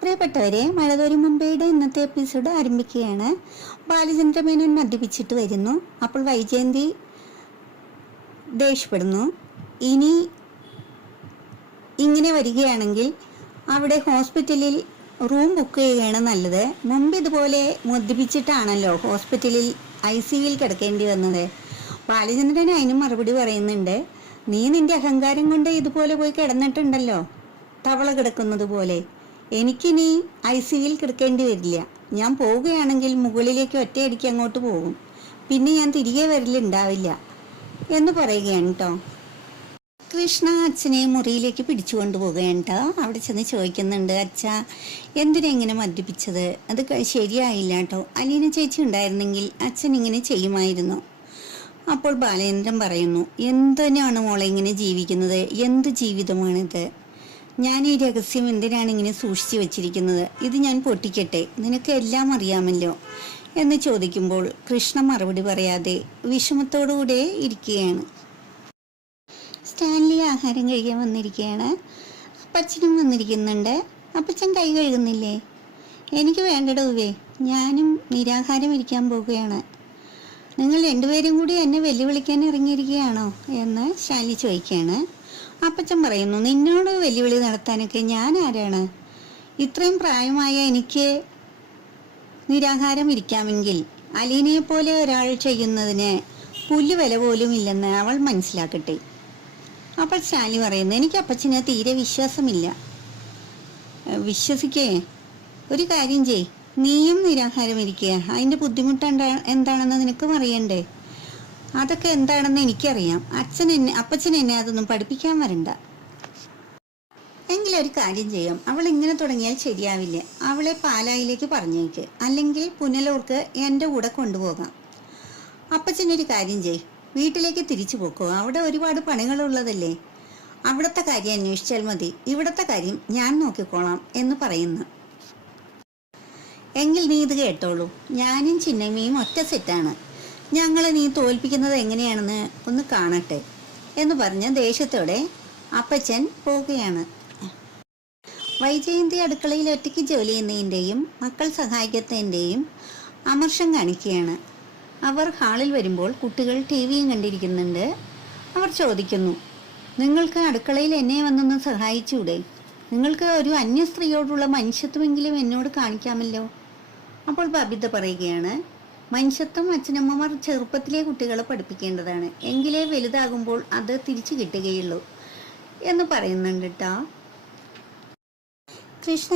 പ്രിയപ്പെട്ടവരെ, മഴതോരും മുംബൈയുടെ ഇന്നത്തെ എപ്പിസോഡ് ആരംഭിക്കുകയാണ്. ബാലചന്ദ്രമേനോൻ മദ്യപിച്ചിട്ട് വരുന്നു. അപ്പോൾ വൈജയന്തി ദേഷ്യപ്പെടുന്നു. ഇനി ഇങ്ങനെ വരികയാണെങ്കിൽ അവിടെ ഹോസ്പിറ്റലിൽ റൂം ബുക്ക് ചെയ്യുകയാണ് നല്ലത്. മുമ്പ് ഇതുപോലെ മദ്യപിച്ചിട്ടാണല്ലോ ഹോസ്പിറ്റലിൽ ICUവിൽ കിടക്കേണ്ടി വന്നത്. ബാലചന്ദ്രൻ അതിനും മറുപടി പറയുന്നുണ്ട്. നീ നിന്റെ അഹങ്കാരം കൊണ്ട് ഇതുപോലെ പോയി കിടന്നിട്ടുണ്ടല്ലോ, തവള കിടക്കുന്നത് പോലെ. എനിക്കിനി ICUവിൽ കിടക്കേണ്ടി വരില്ല. ഞാൻ പോവുകയാണെങ്കിൽ മുകളിലേക്ക് ഒറ്റയടിക്ക് അങ്ങോട്ട് പോകും. പിന്നെ ഞാൻ തിരികെ വരലുണ്ടാവില്ല എന്ന് പറയുകയാണ് കേട്ടോ. കൃഷ്ണ അച്ഛനെ മുറിയിലേക്ക് പിടിച്ചു കൊണ്ടുപോവുകയാണ് കേട്ടോ. അവിടെ ചെന്ന് ചോദിക്കുന്നുണ്ട്, അച്ഛ എന്തിനാ ഇങ്ങനെ മദ്യപിച്ചത്? അത് ശരിയായില്ല കേട്ടോ. അലീന ചേച്ചി ഉണ്ടായിരുന്നെങ്കിൽ അച്ഛൻ ഇങ്ങനെ ചെയ്യുമായിരുന്നു. അപ്പോൾ ബാലേന്ദ്രൻ പറയുന്നു, എന്തിനാണ് മോളെ ഇങ്ങനെ ജീവിക്കുന്നത്? എന്ത് ജീവിതമാണിത്? ഞാൻ ഈ രഹസ്യം എന്തിനാണ് ഇങ്ങനെ സൂക്ഷിച്ചു വെച്ചിരിക്കുന്നത്? ഇത് ഞാൻ പൊട്ടിക്കട്ടെ, നിനക്ക് എല്ലാം അറിയാമല്ലോ എന്ന് ചോദിക്കുമ്പോൾ കൃഷ്ണ മറുപടി പറയാതെ വിഷമത്തോടുകൂടെ ഇരിക്കുകയാണ്. സ്റ്റാൻലി ആഹാരം കഴിക്കാൻ വന്നിരിക്കുകയാണ്. അപ്പച്ചനും വന്നിരിക്കുന്നുണ്ട്. അപ്പച്ചൻ കൈ കഴുകുന്നില്ലേ? എനിക്ക് വേണ്ടടവേ, ഞാനും നിരാഹാരം ഇരിക്കാൻ പോവുകയാണ്. നിങ്ങൾ രണ്ടുപേരും കൂടി എന്നെ വെല്ലുവിളിക്കാൻ ഇറങ്ങിയിരിക്കുകയാണോ എന്ന് സ്റ്റാൻലി ചോദിക്കുകയാണ്. അപ്പച്ചൻ പറയുന്നു, നിന്നോട് വെല്ലുവിളി നടത്താനൊക്കെ ഞാൻ ആരാണ്? ഇത്രയും പ്രായമായ എനിക്ക് നിരാഹാരം ഇരിക്കാമെങ്കിൽ അലീനയെ പോലെ ഒരാൾ ചെയ്യുന്നതിന് പുല്ലുവില പോലും ഇല്ലെന്ന് അവൾ മനസ്സിലാക്കട്ടെ. അപ്പോൾ സ്റ്റാൻലി പറയുന്നു, എനിക്ക് അപ്പച്ചനെ തീരെ വിശ്വാസമില്ല. വിശ്വസിക്കേ, ഒരു കാര്യം ചെയ്, നീയും നിരാഹാരം ഇരിക്കുക. അതിൻ്റെ ബുദ്ധിമുട്ട് എന്താണെന്ന് നിനക്കും അറിയണ്ടേ? അതൊക്കെ എന്താണെന്ന് എനിക്കറിയാം. അപ്പച്ചൻ എന്നെ അതൊന്നും പഠിപ്പിക്കാൻ വരണ്ട. എങ്കിലൊരു കാര്യം ചെയ്യാം, അവൾ ഇങ്ങനെ തുടങ്ങിയാൽ ശരിയാവില്ല. അവളെ പാലായിലേക്ക് പറഞ്ഞേക്ക്, അല്ലെങ്കിൽ പുനലൂർക്ക് എൻ്റെ കൂടെ കൊണ്ടുപോകാം. അപ്പച്ചനൊരു കാര്യം ചെയ്, വീട്ടിലേക്ക് തിരിച്ചു പോക്കോ. അവിടെ ഒരുപാട് പണികളുള്ളതല്ലേ. അവിടുത്തെ കാര്യം അന്വേഷിച്ചാൽ മതി, ഇവിടുത്തെ കാര്യം ഞാൻ നോക്കിക്കോളാം എന്ന് പറയുന്നു. എങ്കിൽ നീ ഇത് കേട്ടോളൂ, ഞാനും ചിന്നമ്മയും ഒറ്റ സെറ്റാണ്. ഞങ്ങളെ നീ തോൽപ്പിക്കുന്നത് എങ്ങനെയാണെന്ന് ഒന്ന് കാണട്ടെ എന്ന് പറഞ്ഞ് ദേഷ്യത്തോടെ അപ്പച്ചൻ പോവുകയാണ്. വൈജയന്തി അടുക്കളയിൽ ഒറ്റയ്ക്ക് ജോലി ചെയ്യുന്നതിൻ്റെയും മക്കൾ സഹായിക്കുന്നതിൻ്റെയും അമർഷം കാണിക്കുകയാണ്. അവർ ഹാളിൽ വരുമ്പോൾ കുട്ടികൾ TVയും കണ്ടിരിക്കുന്നുണ്ട്. അവർ ചോദിക്കുന്നു, നിങ്ങൾക്ക് അടുക്കളയിൽ എന്നെ വന്നൊന്ന് സഹായിച്ചൂടെ? നിങ്ങൾക്ക് ഒരു അന്യ സ്ത്രീയോടുള്ള മനുഷ്യത്വമെങ്കിലും എന്നോട് കാണിക്കാമല്ലോ. അപ്പോൾ ബബിത പറയുകയാണ്, മനുഷ്യത്വം അച്ഛനമ്മമാർ ചെറുപ്പത്തിലെ കുട്ടികളെ പഠിപ്പിക്കേണ്ടതാണ്, എങ്കിലേ വലുതാകുമ്പോൾ അത് തിരിച്ചു കിട്ടുകയുള്ളൂ എന്ന് പറയുന്നുണ്ട് കേട്ടോ. കൃഷ്ണ